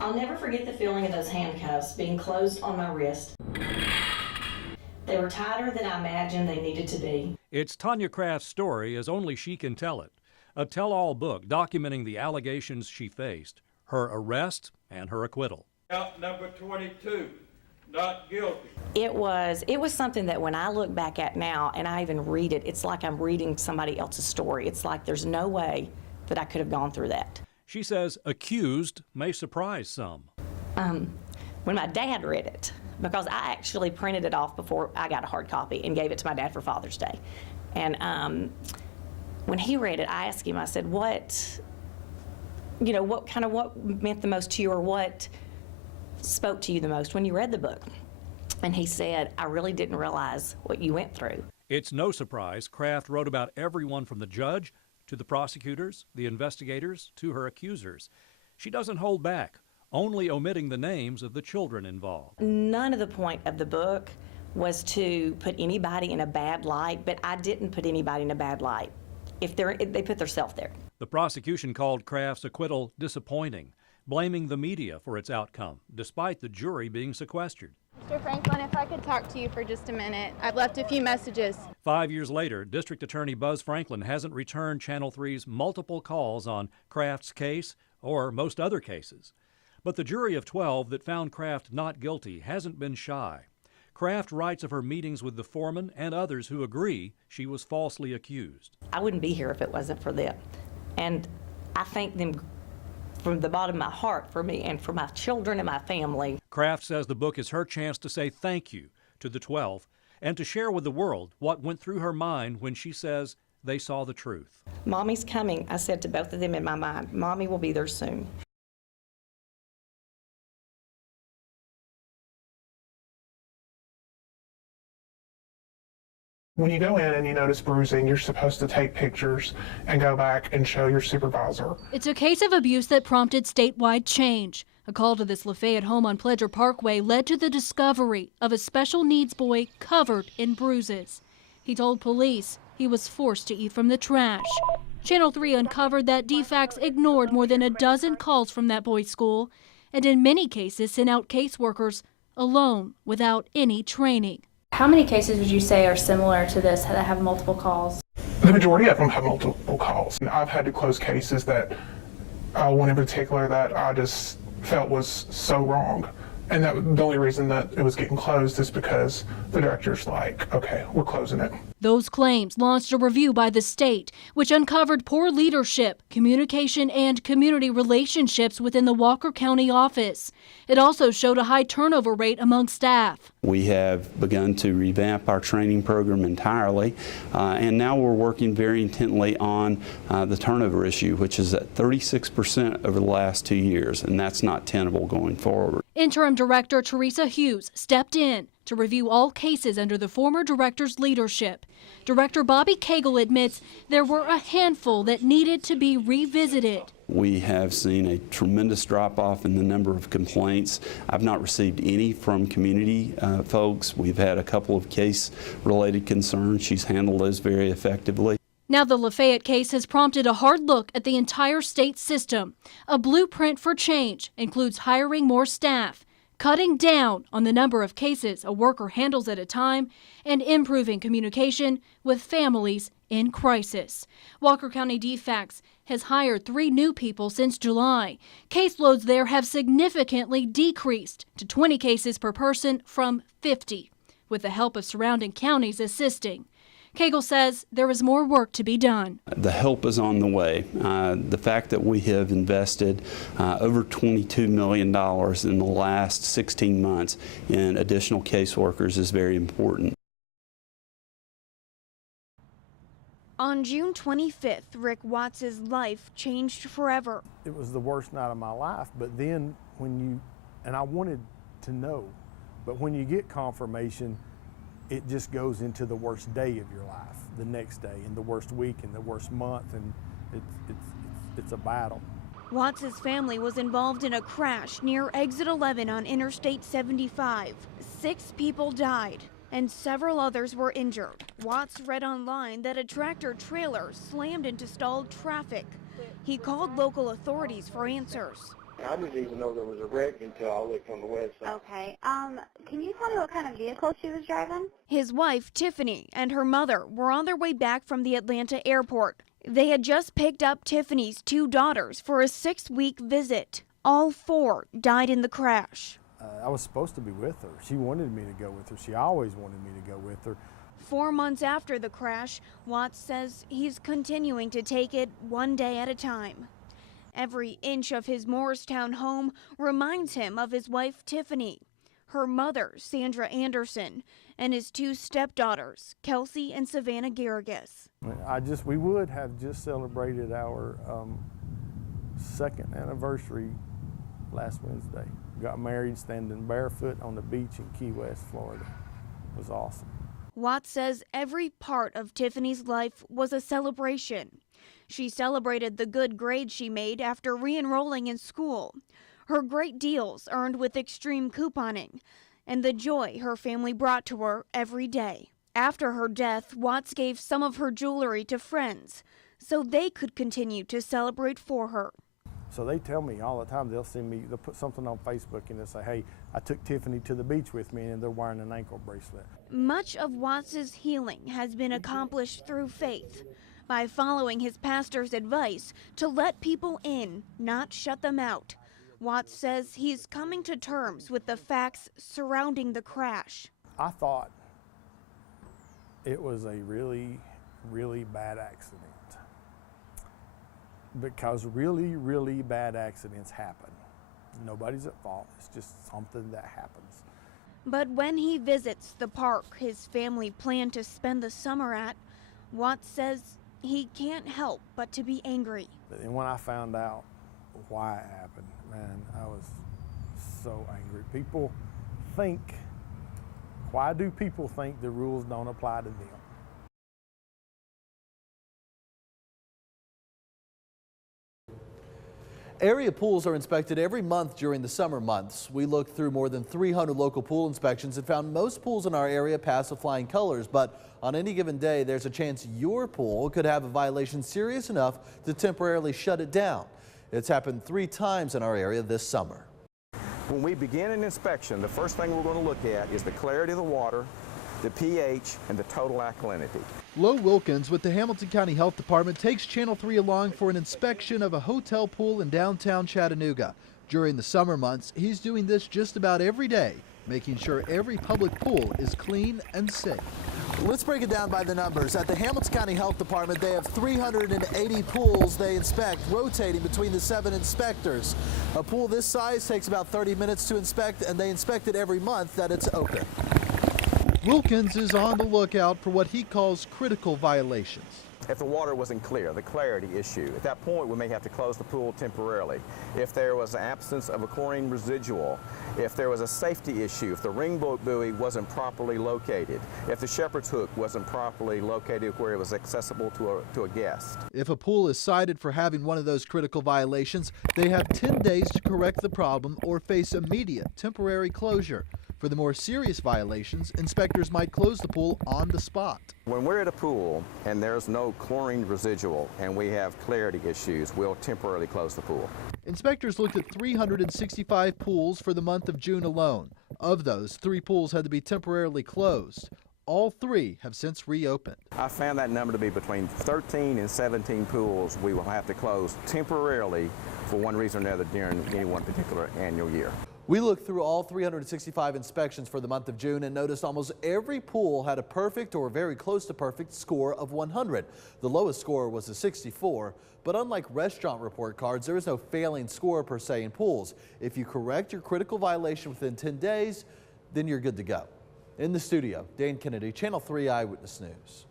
I'll never forget the feeling of those handcuffs being closed on my wrist. They were tighter than I imagined they needed to be. It's Tanya Craft's story as only she can tell it. A tell-all book documenting the allegations she faced, her arrest, and her acquittal. Count number 22, not guilty. It was something that when I look back at now and I even read it, it's like I'm reading somebody else's story. It's like there's no way that I could have gone through that. She says accused may surprise some. When my dad read it, because I actually printed it off before I got a hard copy and gave it to my dad for Father's Day. And when he read it, I asked him, I said, what meant the most to you, or what spoke to you the most when you read the book? And he said, I really didn't realize what you went through. It's no surprise Craft wrote about everyone from the judge to the prosecutors, the investigators, to her accusers. She doesn't hold back, only omitting the names of the children involved. None of the point of the book was to put anybody in a bad light, but I didn't put anybody in a bad light. If they put themselves there. The prosecution called Craft's acquittal disappointing, blaming the media for its outcome, despite the jury being sequestered. Mr. Franklin, if I could talk to you for just a minute. I've left a few messages. 5 years later, District Attorney Buzz Franklin hasn't returned Channel 3's multiple calls on Craft's case or most other cases. But the jury of 12 that found Craft not guilty hasn't been shy. Craft writes of her meetings with the foreman and others who agree she was falsely accused. I wouldn't be here if it wasn't for them. And I thank them from the bottom of my heart for me and for my children and my family. Craft says the book is her chance to say thank you to the 12 and to share with the world what went through her mind when she says they saw the truth. Mommy's coming, I said to both of them in my mind. Mommy will be there soon. When you go in and you notice bruising, you're supposed to take pictures and go back and show your supervisor. It's a case of abuse that prompted statewide change. A call to this Lafayette home on Pledger Parkway led to the discovery of a special needs boy covered in bruises. He told police he was forced to eat from the trash. Channel 3 uncovered that DFACS ignored more than a dozen calls from that boy's school, and in many cases sent out caseworkers alone without any training. How many cases would you say are similar to this that have multiple calls? The majority of them have multiple calls. I've had to close cases that, one in particular that I just felt was so wrong. And the only reason that it was getting closed is because the director's like, okay, we're closing it. Those claims launched a review by the state, which uncovered poor leadership, communication, and community relationships within the Walker County office. It also showed a high turnover rate among staff. We have begun to revamp our training program entirely, and now we're working very intently on the turnover issue, which is at 36% over the last 2 years, and that's not tenable going forward. Interim Director Teresa Hughes stepped in to review all cases under the former director's leadership. Director Bobby Cagle admits there were a handful that needed to be revisited. We have seen a tremendous drop-off in the number of complaints. I've not received any from community folks. We've had a couple of case-related concerns. She's handled those very effectively. Now the Lafayette case has prompted a hard look at the entire state system. A blueprint for change includes hiring more staff, cutting down on the number of cases a worker handles at a time, and improving communication with families in crisis. Walker County DFACS has hired 3 new people since July. Caseloads there have significantly decreased to 20 cases per person from 50, with the help of surrounding counties assisting. Cagle says there is more work to be done. The help is on the way. The fact that we have invested over $22 million in the last 16 months in additional caseworkers is very important. On June 25th, Rick Watts' life changed forever. It was the worst night of my life, but then and I wanted to know, but when you get confirmation, it just goes into the worst day of your life, the next day, and the worst week, and the worst month, and it's a battle. Watts' family was involved in a crash near Exit 11 on Interstate 75. 6 people died, and several others were injured. Watts read online that a tractor-trailer slammed into stalled traffic. He called local authorities for answers. I didn't even know there was a wreck until I looked on the website. Okay. Can you tell me what kind of vehicle she was driving? His wife, Tiffany, and her mother were on their way back from the Atlanta airport. They had just picked up Tiffany's 2 daughters for a 6-week visit. All 4 died in the crash. I was supposed to be with her. She wanted me to go with her. She always wanted me to go with her. 4 months after the crash, Watts says he's continuing to take it one day at a time. Every inch of his Morristown home reminds him of his wife, Tiffany, her mother, Sandra Anderson, and his 2 stepdaughters, Kelsey and Savannah Garrigus. We would have just celebrated our 2nd anniversary last Wednesday. Got married standing barefoot on the beach in Key West, Florida. It was awesome. Watts says every part of Tiffany's life was a celebration. She celebrated the good grades she made after re-enrolling in school, her great deals earned with extreme couponing, and the joy her family brought to her every day. After her death, Watts gave some of her jewelry to friends so they could continue to celebrate for her. So they tell me all the time, they'll put something on Facebook and they'll say, hey, I took Tiffany to the beach with me, and they're wearing an ankle bracelet. Much of Watts's healing has been accomplished through faith, by following his pastor's advice to let people in, not shut them out. Watts says he's coming to terms with the facts surrounding the crash. I thought it was a really, really bad accident, because really, really bad accidents happen. Nobody's at fault. It's just something that happens. But when he visits the park his family planned to spend the summer at, Watts says he can't help but to be angry. And when I found out why it happened, man, I was so angry. People think, why do people think the rules don't apply to them? Area pools are inspected every month during the summer months. We looked through more than 300 local pool inspections and found most pools in our area pass with flying colors, but on any given day there's a chance your pool could have a violation serious enough to temporarily shut it down. It's happened 3 times in our area this summer. When we begin an inspection, the first thing we're going to look at is the clarity of the water, the pH, and the total alkalinity. Lo Wilkins with the Hamilton County Health Department takes Channel 3 along for an inspection of a hotel pool in downtown Chattanooga. During the summer months, he's doing this just about every day, making sure every public pool is clean and safe. Let's break it down by the numbers. At the Hamilton County Health Department, they have 380 pools they inspect, rotating between the 7 inspectors. A pool this size takes about 30 minutes to inspect, and they inspect it every month that it's open. Wilkins is on the lookout for what he calls critical violations. If the water wasn't clear, the clarity issue, at that point we may have to close the pool temporarily. If there was an absence of a chlorine residual, if there was a safety issue, if the ring buoy wasn't properly located, if the shepherd's hook wasn't properly located where it was accessible to a guest. If a pool is cited for having one of those critical violations, they have 10 days to correct the problem or face immediate temporary closure. For the more serious violations, inspectors might close the pool on the spot. When we're at a pool and there's no chlorine residual and we have clarity issues, we'll temporarily close the pool. Inspectors looked at 365 pools for the month of June alone. Of those, 3 pools had to be temporarily closed. All 3 have since reopened. I found that number to be between 13 and 17 pools we will have to close temporarily for one reason or another during any one particular annual year. We looked through all 365 inspections for the month of June and noticed almost every pool had a perfect or very close to perfect score of 100. The lowest score was a 64, but unlike restaurant report cards, there is no failing score per se in pools. If you correct your critical violation within 10 days, then you're good to go. In the studio, Dan Kennedy, Channel 3 Eyewitness News.